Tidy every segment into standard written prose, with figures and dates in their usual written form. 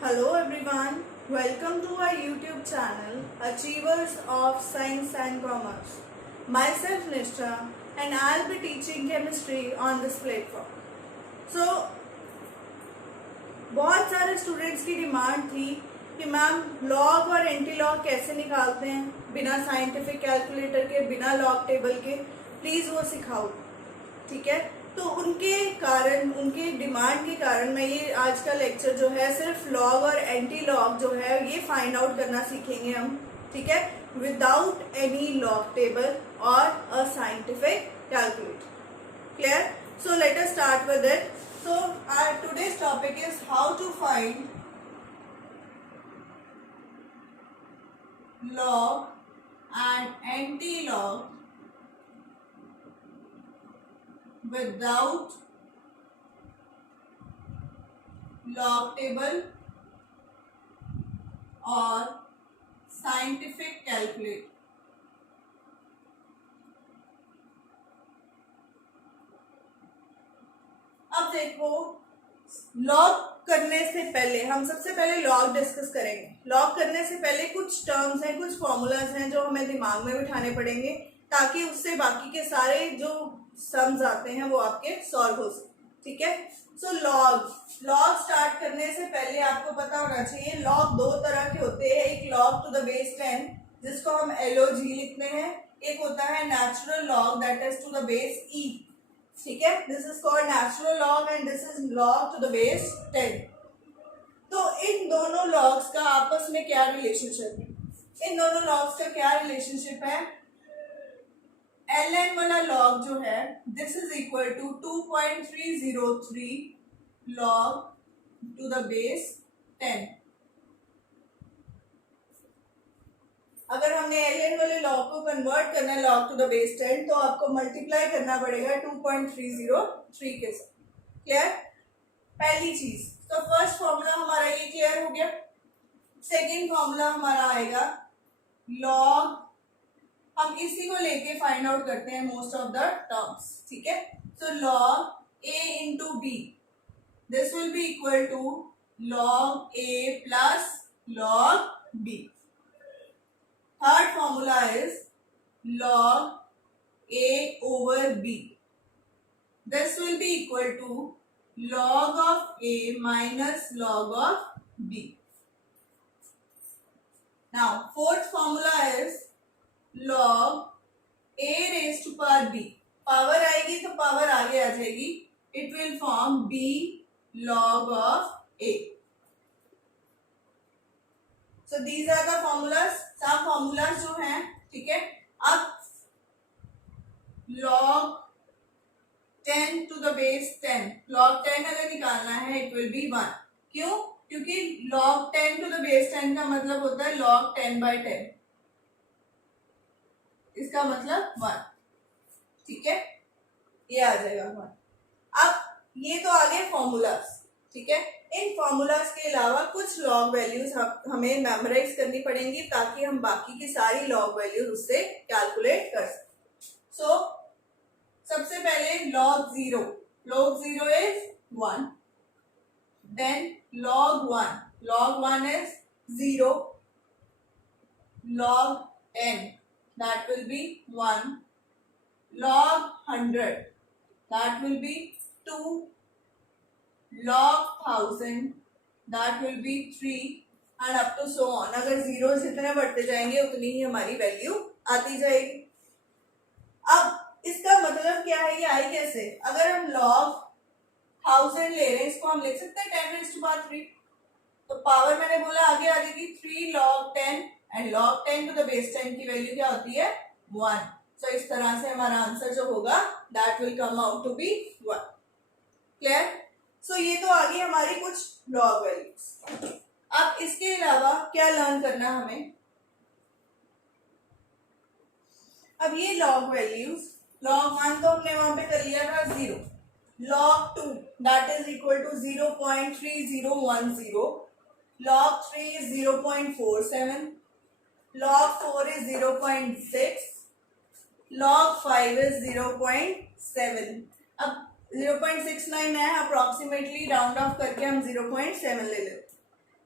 Hello everyone, welcome to our YouTube channel Achievers of Science and Commerce. Myself Nishtha and I'll be teaching chemistry on this platform. So, बहुत सारे students की demand थी कि ma'am log और anti log कैसे निकालते हैं बिना साइंटिफिक कैलकुलेटर के, बिना लॉग टेबल के, प्लीज़ वो सिखाओ। ठीक है, तो उनके कारण, उनके डिमांड के कारण मैं ये आज का लेक्चर जो है सिर्फ लॉग और एंटी लॉग जो है ये फाइंड आउट करना सीखेंगे हम। ठीक है, विदाउट एनी लॉग टेबल और a scientific calculator. Clear? So let us start with it. So our today's topic is how to find log and anti-log without log table or scientific calculator। अब देखो, log करने से पहले हम सबसे पहले log discuss करेंगे। लॉग करने से पहले कुछ टर्म्स हैं, कुछ फॉर्मूलाज हैं जो हमें दिमाग में बिठाने पड़ेंगे ताकि उससे बाकी के सारे जो सम्स आते हैं वो आपके सॉल्व हो सके। ठीक है, सो लॉग स्टार्ट करने से पहले आपको पता होना चाहिए लॉग दो तरह के होते हैं। एक लॉग टू द बेस 10 जिसको हम LOG लिखते हैं, एक होता है natural log that is to the base E। ठीक है, this is called natural log and this is log to the base 10। तो इन दोनों लॉग्स का आपस में क्या रिलेशनशिप है? इन दोनों लॉग्स का क्या रिलेशनशिप है? ln वाला लॉग जो है this is equal to 2.303 log to the base 10। अगर हमने ln वाले लॉग को कन्वर्ट करना है लॉग टू द बेस 10 तो आपको मल्टीप्लाई करना पड़ेगा 2.303 के साथ। क्लियर? पहली चीज, तो फर्स्ट फॉर्मूला हमारा ये क्लियर हो गया। सेकेंड फॉर्मूला हमारा आएगा लॉग, हम इसी को लेके फाइंड आउट करते हैं मोस्ट ऑफ द टर्म्स। ठीक है, so log a into B, this will be equal to log a plus log b। Third formula is log A over B. This will be equal to log of A minus log of B. Now, fourth formula is log A raised to power B. Power आएगी तो power आगे आ जाएगी. It will form B log of A. So these are the formulas, सब formulas जो हैं। ठीक है, अब log 10 to the base 10, log 10 अगर निकालना है it will be 1। क्यों? क्योंकि log 10 to the base 10 का मतलब होता है log 10 by 10, इसका मतलब 1। ठीक है, ये आ जाएगा 1। अब ये तो आ गए फॉर्मूलाज। ठीक है, इन फॉर्मूलाज के अलावा कुछ लॉग वैल्यूज हमें मेमोराइज करनी पड़ेंगी ताकि हम बाकी की सारी लॉग वैल्यूज उससे कैलकुलेट कर सकें। सो सबसे पहले log 0, log 0 is 1, then log 1 is 0, log 10 that will be 1, log 100 that will be 2, log 1000 that will be 3 and up to so on। अगर जीरो जितने बढ़ते जाएंगे उतनी ही हमारी वैल्यू आती जाएगी। अब इसका मतलब क्या है, ये आई कैसे? अगर हम log 1000 ले रहे हैं, इसको हम लिख सकते हैं 10 raised to power 3। तो पावर मैंने बोला आगे आ जाएगी 3 log 10 and log 10 to the base 10 की वैल्यू क्या होती है? 1। सो इस तरह से हमारा आंसर जो होगा that will come out to be 1। Clear? सो ये तो आ गई हमारी कुछ लॉग वैल्यूज। अब इसके अलावा क्या लर्न करना हमें? अब ये लॉग वैल्यूज, लॉग 1 तो हमने वहां पे कर लिया था 0, log 2 that is equal to 0.3010, log 3 is 0.47, log 4 is 0.6, log 5 is 0.7। अब 0.69 है, अप्रोक्सीमेटली राउंड ऑफ करके हम 0.7 ले लेते।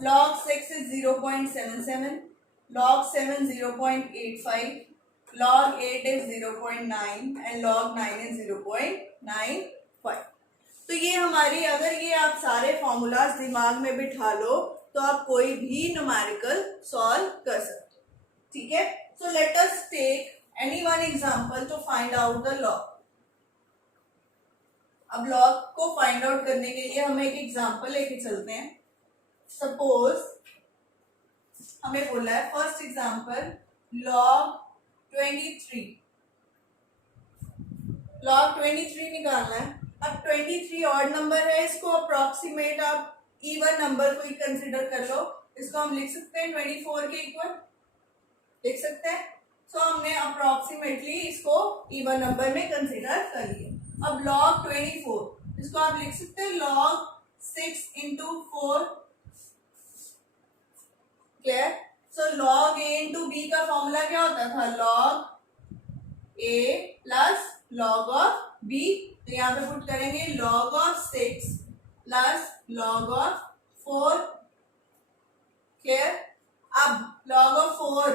log 6 is 0.77, log 7 0.85, log 8 is 0.9 and log 9 is 0.95. तो ये हमारी, अगर ये आप सारे फॉर्मूलाज दिमाग में बिठा लो तो आप कोई भी न्यूमेरिकल सॉल्व कर सकते हो, ठीक है। So let us take any one example to find out the log. अब लॉग को फाइंड आउट करने के लिए हम एक एग्जांपल लेके चलते हैं। सपोज हमें बोला है फर्स्ट एग्जांपल लॉग 23, लॉग 23 निकालना है। अब 23 ऑड नंबर है, इसको अप्रोक्सीमेट आप इवन नंबर को ही कंसिडर कर लो, इसको हम लिख सकते हैं 24 के इक्वल लिख सकते हैं। सो हमने अप्रोक्सीमेटली इसको इवन नंबर में कंसिडर कर लिया। अब log 24 इसको आप लिख सकते हैं log 6 into 4, clear. So log a into b का फॉर्मूला क्या होता था, log a plus log of b। तो यहाँ पे पुट करेंगे log of 6 plus log of 4, clear. अब log of 4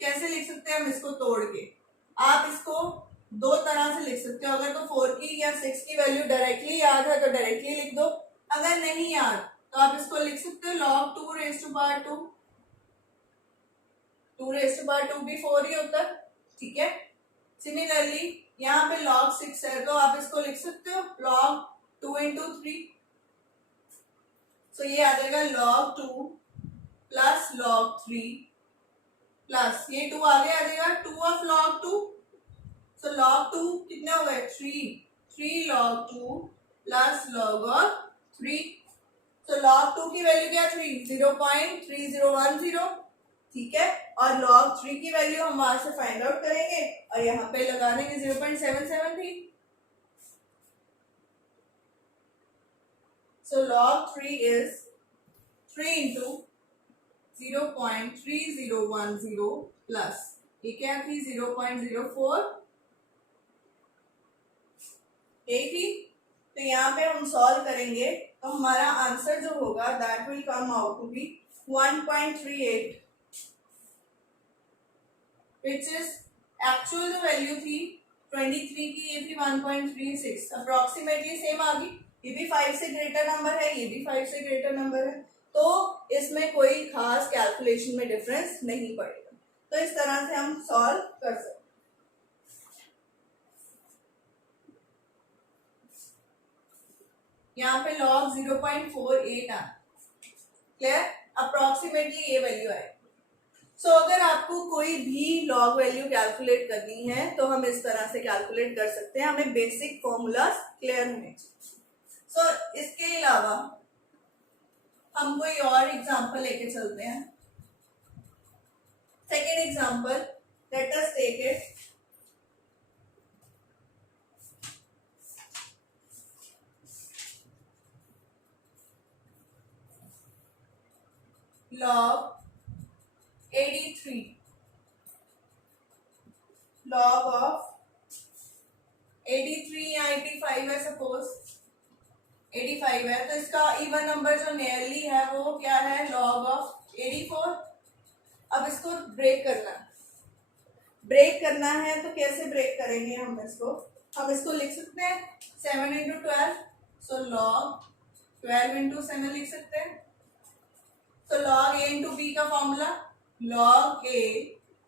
कैसे लिख सकते हैं हम, इसको तोड़ के आप इसको दो तरह से लिख सकते हो। अगर तो 4 की या 6 की वैल्यू डायरेक्टली याद है तो डायरेक्टली लिख दो, अगर नहीं याद तो आप इसको लिख सकते हो log 2 raised to power 2, 2 raised to power 2 भी 4 ही होता है, ठीक है। सिमिलरली यहाँ पे log 6 है तो आप इसको लिख सकते हो log 2 into 3। सो ये आ जाएगा log 2 प्लस log 3 प्लस ये 2 आगे आ जाएगा 2 ऑफ log 2। सो log 2 कितने हो गए 3 log 2 plus log of 3। So log 2 की वैल्यू क्या 3 0.3010, ठीक है। और log 3 की वैल्यू हम वहां से फाइंड आउट करेंगे और यहाँ पे लगा देंगे 0.77 थी। सो log 3 is 3 into 0.3010 प्लस ये क्या थी 0.04, यही थी। तो यहाँ पे हम सॉल्व करेंगे तो हमारा आंसर जो होगा that will come out to be 1.38, which is actual जो वैल्यू थी 23 की, ये थी 1.36, अप्रोक्सीमेटली सेम आ गई। ये भी 5 से ग्रेटर नंबर है, ये भी 5 से ग्रेटर नंबर है, तो इसमें कोई खास कैलकुलेशन में डिफरेंस नहीं पड़ेगा। तो इस तरह से हम सॉल्व कर सकते हैं। यहाँ पे log 0.48 आ, क्लियर, अप्रोक्सीमेटली ये वैल्यू आए। सो अगर आपको कोई भी log वैल्यू कैलकुलेट करनी है तो हम इस तरह से कैलकुलेट कर सकते हैं, हमें बेसिक फॉर्मूलाज क्लियर होने चाहिए। सो इसके अलावा हम कोई और एग्जांपल लेके चलते हैं। Second example, let us take it log 83, log of 83 या 85 है, सपोज 85 है तो इसका इवन नंबर जो नियरली है वो क्या है log of 84। अब इसको ब्रेक करना है तो कैसे ब्रेक करेंगे हम इसको लिख सकते हैं 7 into 12, सो log 12 into 7 लिख सकते हैं। तो log a into b का formula log a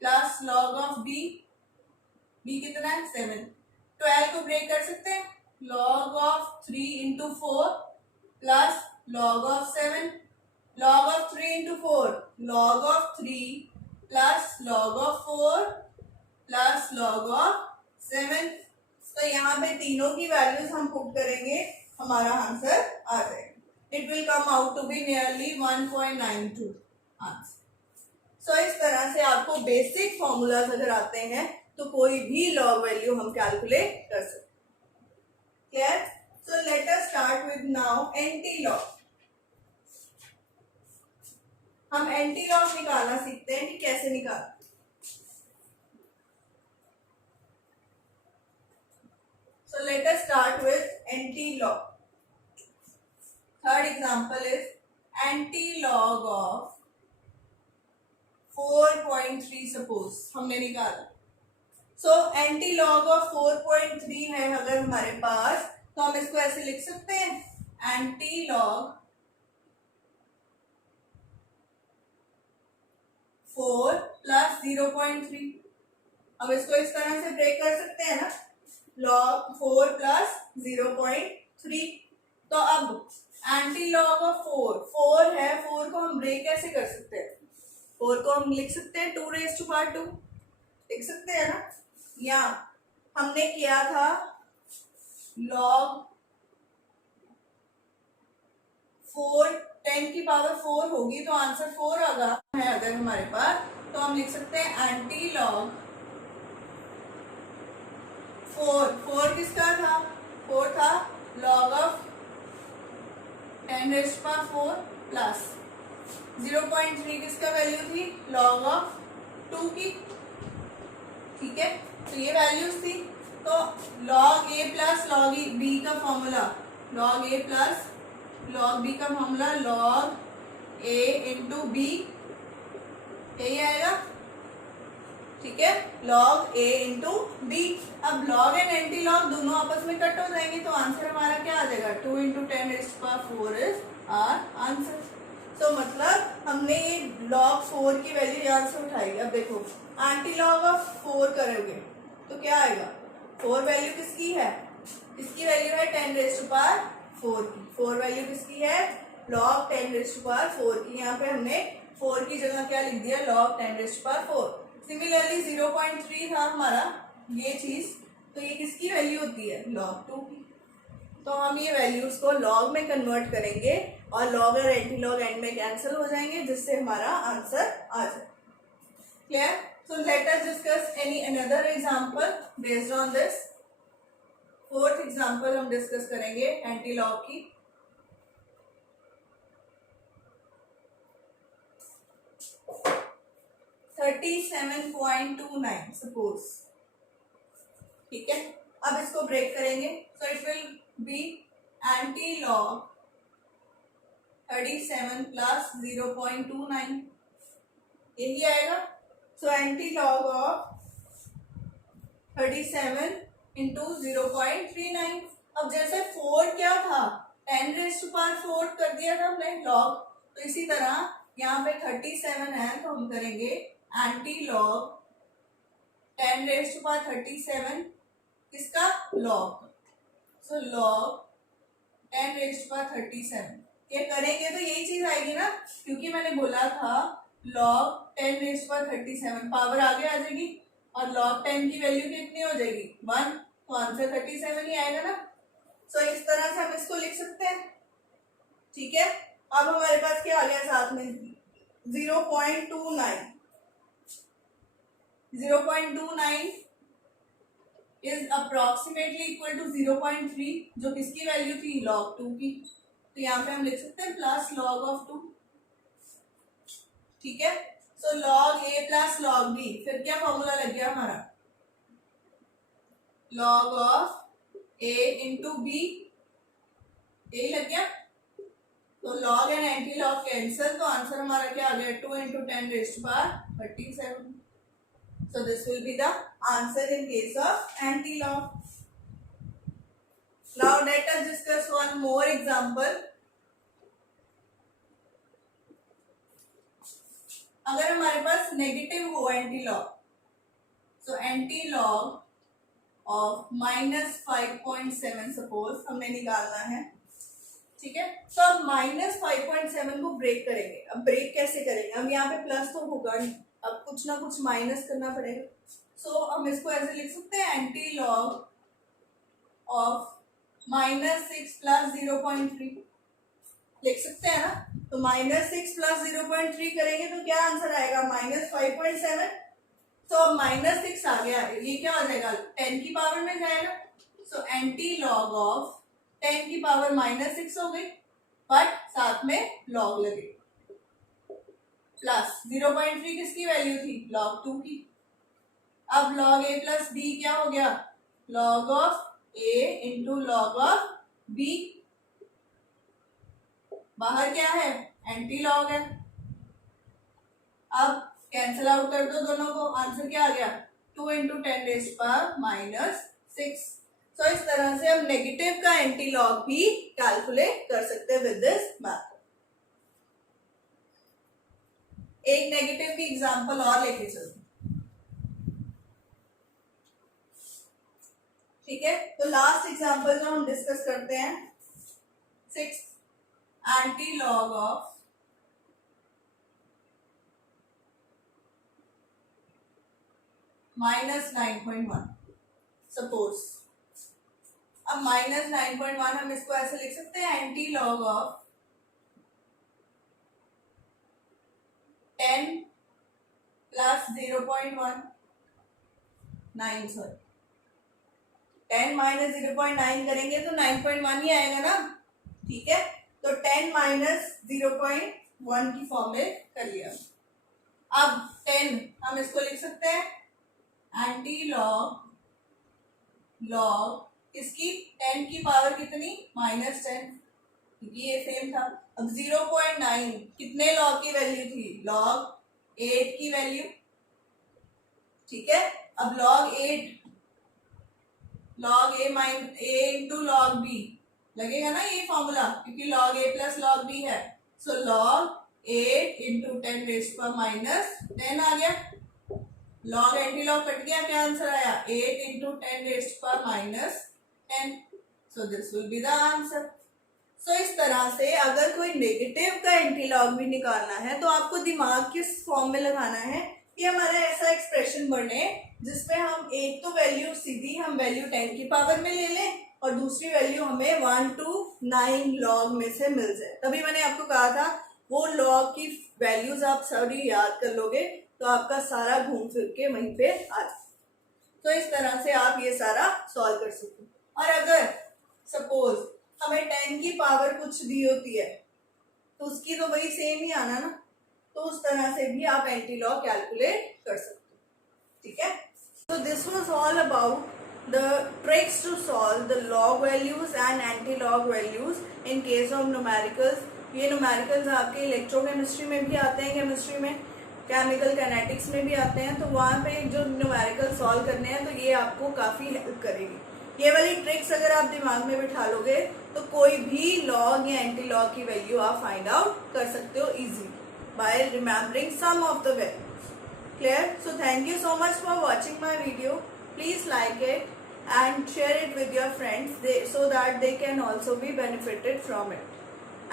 plus log of b, b कितना है 7, 12 को ब्रेक कर सकते हैं log of 3 into 4 plus log of 7, log of 3 into 4 log of 3 plus log of 4 plus log of 7। तो यहाँ पे तीनों की वैल्यूज हम पुट करेंगे, हमारा आंसर आ जाएगा। It will come out to be nearly 1.92 answer. So इस तरह से आपको बेसिक फॉर्मूलाज अगर आते हैं तो कोई भी लॉग वैल्यू हम कैलकुलेट कर सकते हैं, clear. So let us start with now anti log. हम एंटी लॉग निकालना सीखते हैं कि कैसे निकालना। So let us start with anti-log. Third example is anti log of 4.3 suppose हमने निकाला। सो एंटी लॉग ऑफ 4.3 है अगर हमारे पास, तो हम इसको ऐसे लिख सकते हैं, एंटी लॉग 4 प्लस 0.3। अब इसको इस तरह से ब्रेक कर सकते हैं ना, लॉग 4 प्लस 0.3। तो अब एंटी लॉग ऑफ 4 है, 4 को हम ब्रेक कैसे कर सकते हैं, 4 को हम लिख सकते हैं 2 रेज़ टू पावर 2, लिख सकते हैं ना। या हमने किया था लॉग 4, 10 की पावर 4 होगी तो आंसर 4 आगा है अगर हमारे पास, तो हम लिख सकते हैं एंटी लॉग 4 किसका था, 4 था log of 10 raise to power 4 plus 0.3 किसका वैल्यू थी, लॉग ऑफ 2 की। ठीक है, तो ये वैल्यूज थी। तो log a plus log b का formula, log a plus log b का formula log a into B, यही आएगा। ठीक है, log a इंटू बी। अब log एंड एंटी लॉग दोनों आपस में कट हो जाएंगे तो आंसर हमारा क्या आ जाएगा, 2 into 10 raise to power 4 is our answer. तो मतलब हमने ये log 4 की वैल्यू यहाँ से उठाई। अब देखो एंटी लॉग ऑफ 4 करोगे तो क्या आएगा, 4 वैल्यू किसकी है, इसकी वैल्यू है 10 रेज़ टू पावर 4 की। 4 वैल्यू किसकी है, log 10 रेज़ टू पावर 4 की। यहाँ पे हमने 4 की जगह क्या लिख दिया, log 10 raise to power 4। Similarly 0.3 था हमारा ये चीज, तो ये किसकी वैल्यू होती है, log 2 की। तो हम ये वैल्यूज को log में कन्वर्ट करेंगे और log और एंटी लॉग एंड में कैंसिल हो जाएंगे, जिससे हमारा आंसर आ जाए। Clear? So let us discuss any another example based on this. Fourth example हम डिस्कस करेंगे एंटी लॉग की। $37.29 सपोज। ठीक है, अब इसको ब्रेक करेंगे, so it will be anti log 37 plus 0.29, यही आएगा। So anti log of 37 into 0.39। अब जैसे 4 क्या था, 10 रेज़ टू पावर 4 कर दिया था हमने लॉग, तो इसी तरह यहाँ पे 37 है तो हम करेंगे anti log 10 raise to power 37 किसका, log. So log 10 raise to power 37 ये करेंगे तो यही चीज आएगी ना, क्योंकि मैंने बोला था log 10 raise to power 37 power आगे आ जाएगी और log 10 की वैल्यू कितनी हो जाएगी, 1, तो आंसर 37 ही आएगा ना। सो इस तरह से हम इसको लिख सकते हैं। ठीक है, अब हमारे पास क्या आ गया साथ में 0.29 इज अप्रोक्सीमेटली इक्वल टू 0.3 जो किसकी वैल्यू थी, log 2 की। तो यहाँ पे हम लिख सकते हैं प्लस log ऑफ 2। ठीक है, so log a plus log b, फिर क्या फॉर्मूला लग गया हमारा, log of a into B, यही लग गया। तो log and anti log cancel, तो आंसर हमारा क्या आ गया, 2 into 10 raise to power 37। So this will be the answer in case of anti log. Now let us discuss one more example. अगर हमारे पास नेगेटिव हो anti log, so anti log of -5.7 suppose हमने निकालना है। ठीक है, तो अब -5.7 को ब्रेक करेंगे। अब ब्रेक कैसे करेंगे, अब यहाँ पे प्लस तो होगा नहीं, अब कुछ ना कुछ माइनस करना पड़ेगा। सो हम इसको ऐसे लिख सकते हैं एंटी लॉग ऑफ -6 प्लस 0.3 लिख सकते हैं ना। तो -6 प्लस 0.3 करेंगे तो क्या आंसर आएगा, -5.7। तो अब -6 आ गया, ये क्या हो जाएगा, 10 की पावर में जाएगा। सो एंटी लॉग ऑफ 10 की पावर -6 हो गई, बट साथ में लॉग लगे, प्लस 0.3 किसकी वैल्यू थी, log 2 की। अब log a प्लस b क्या हो गया, log of a into log of b। बाहर क्या है एंटी लॉग है। अब कैंसिल आउट कर दो दोनों को, आंसर क्या आ गया 2 इंटू 10⁻⁶। तो इस तरह से हम नेगेटिव का एंटी लॉग भी कैलकुलेट कर सकते हैं विद दिस मैथड। एक नेगेटिव की एग्जांपल और लेके चलते हैं, ठीक है। तो लास्ट एग्जांपल जो हम डिस्कस करते हैं 6 एंटी लॉग ऑफ -9.1। सपोज अब -9.1 हम इसको ऐसे लिख सकते हैं anti log of 10 plus 0.1 9 sorry 10 minus 0.9 करेंगे तो 9.1 ही आएगा ना, ठीक है। तो 10 माइनस 0.1 की फॉर्म में कर लिया। अब 10 हम इसको लिख सकते हैं एंटी लॉग इसकी 10 की पावर कितनी -10, क्योंकि ये सेम था। अब 0.9 कितने लॉग की वैल्यू थी, log 8 की वैल्यू, ठीक है। अब log 8 log a into log b लगेगा ना ये फॉर्मूला, क्योंकि log a plus log b है। सो log 8 इंटू 10⁻⁻10 आ गया। log एंटी लॉग कट गया, क्या आंसर आया 8 into 10⁻⁻10। So this will be the answer. So इस तरह से अगर कोई नेगेटिव का एंटी लॉग भी निकालना है तो आपको दिमाग किस फॉर्म में लगाना है कि हमारा ऐसा एक्सप्रेशन बने जिसमें हम एक तो वैल्यू सीधी हम वैल्यू 10 की पावर में ले लें और दूसरी वैल्यू हमें 1 to 9 लॉग में से मिल जाए। तभी मैंने आपको कहा था वो लॉग की वैल्यूज आप सारी याद कर लोगे तो आपका सारा घूम फिर के वहीं पे आ जाए। तो इस तरह से आप ये सारा सॉल्व कर सकते हो। और अगर सपोज हमें 10 की पावर कुछ दी होती है तो उसकी तो वही सेम ही आना ना, तो उस तरह से भी आप एंटी लॉग कैलकुलेट कर सकते हो, ठीक है। So this was all about the tricks to solve the log values and anti-log values in case of numericals। ये numericals आपके इलेक्ट्रोकेमिस्ट्री में भी आते हैं, केमिस्ट्री में, केमिकल काइनेटिक्स में भी आते हैं। तो वहाँ पे जो न्यूमेरिकल सॉल्व करने हैं तो ये आपको काफ़ी हेल्प करेगी। ये वाली ट्रिक्स अगर आप दिमाग में बिठा लोगे तो कोई भी लॉग या एंटी लॉग की वैल्यू आप फाइंड आउट कर सकते हो easily by remembering some of the values. Clear? So thank you so much for watching my video. Please like it and share it with your friends so that they can also be benefited from it.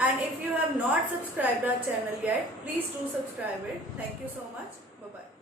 And if you have not subscribed our channel yet, please do subscribe it. Thank you so much. Bye bye.